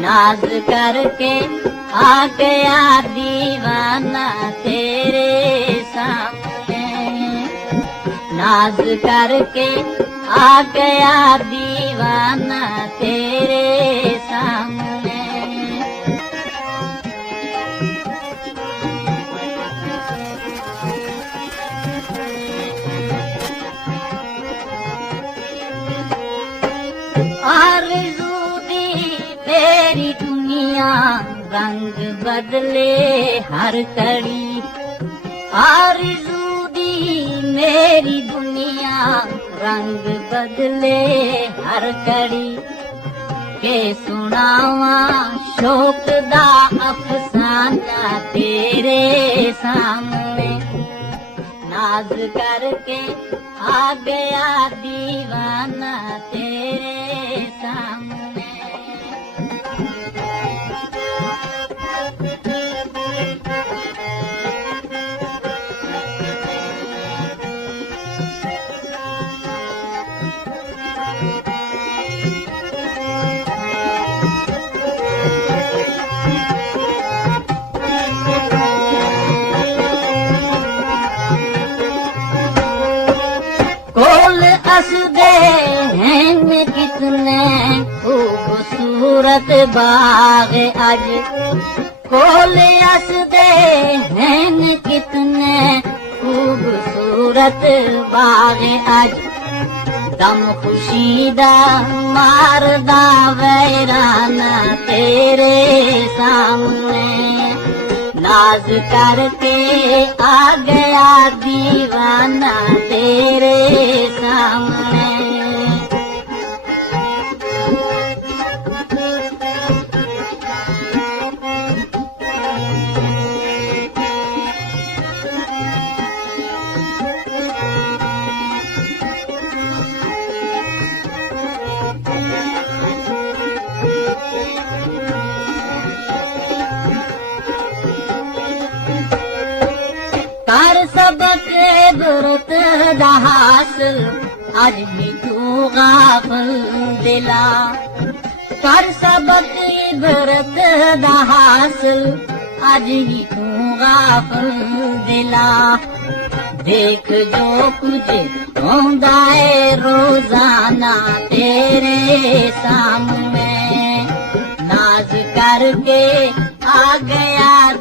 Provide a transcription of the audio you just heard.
नाज करके आ गया दीवाना तेरे सामने, नाज करके आ गया दीवाना तेरे सामने। आरज़ू दी मेरी दुनिया रंग बदले हर कड़ी, आरज़ू दी मेरी दुनिया रंग बदले हर कड़ी। के सुनावा शौक दा अफसाना तेरे सामने, नाज करके आ गया दीवाना तेरे सामने। हंसदे हैं कितने खूबसूरत बाग अज, कोल हंसदे हैं कितने खूबसूरत बाग अज। दम खुशी दा मारदा वैराना तेरे सामने, नाज करके आ गया दीवाना तेरे सामने। कर सबक इबरत दा हासिल अज भी तू गाफिल दिला, कर सबक इबरत दा हासिल अज भी तू गाफिल दिला। देख जो कुछ होंदा है रोजाना तेरे सामने, नाज करके आ गया